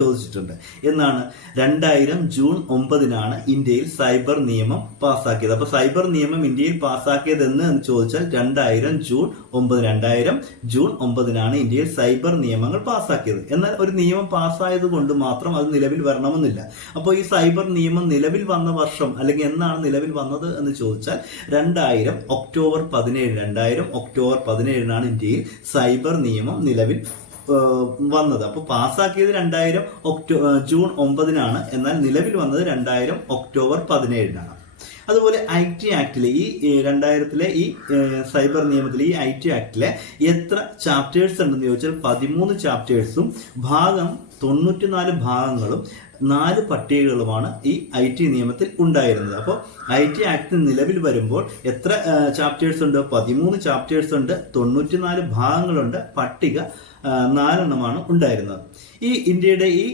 ചോദിച്ചിട്ടുണ്ട്. എന്നാണ് 2000 ജൂൺ 9-നാണ് ഇന്ത്യയിൽ സൈബർ നിയമം പാസ്സാക്കിയത്. അപ്പൊ സൈബർ നിയമം ഇന്ത്യയിൽ പാസ്സാക്കിയത് എന്ന് ചോദിച്ചാൽ 2000 ജൂൺ 9-നാണ് ഇന്ത്യയിൽ സൈബർ നിയമങ്ങൾ പാസ്സാക്കിയത്. എന്നാൽ ഒരു നിയമം പാസ്സായത് കൊണ്ട് മാത്രം അത് നിലവിൽ വരണമെന്നില്ല. അപ്പോൾ ഈ സൈബർ നിയമം നിലവിൽ വന്ന വർഷം അല്ലെങ്കിൽ എന്നാണ് നിലവിൽ വന്നത് എന്ന് ചോദിച്ചാൽ 2000 ഒക്ടോബർ 17-നാണ് ഇന്ത്യയിൽ സൈബർ നിയമം നിലവിൽ വന്നത്. അപ്പൊ പാസ്സാക്കിയത് 2000 ജൂൺ 9-നാണ്. എന്നാൽ നിലവിൽ വന്നത് 2000 ഒക്ടോബർ 17-നാണ്. അതുപോലെ IT ആക്ടിലെ ഈ 2000-ലെ ഈ സൈബർ നിയമത്തിലെ ഈ IT ആക്ടിലെ എത്ര ചാപ്റ്റേഴ്സ് ഉണ്ടെന്ന് ചോദിച്ചാൽ 13 ചാപ്റ്റേഴ്സും 94 ഭാഗങ്ങളും 4 പട്ടികകളുമാണ് ഈ IT നിയമത്തിൽ ഉണ്ടായിരുന്നത്. അപ്പോൾ IT ആക്ട് നിലവിൽ വരുമ്പോൾ എത്ര ചാപ്റ്റേഴ്സ് ഉണ്ട്? 13 ചാപ്റ്റേഴ്സ് ഉണ്ട്, 94 ഭാഗങ്ങളുണ്ട്, പട്ടിക 4 എണ്ണമാണ് ഉണ്ടായിരുന്നത്. ഈ ഇന്ത്യയുടെ ഈ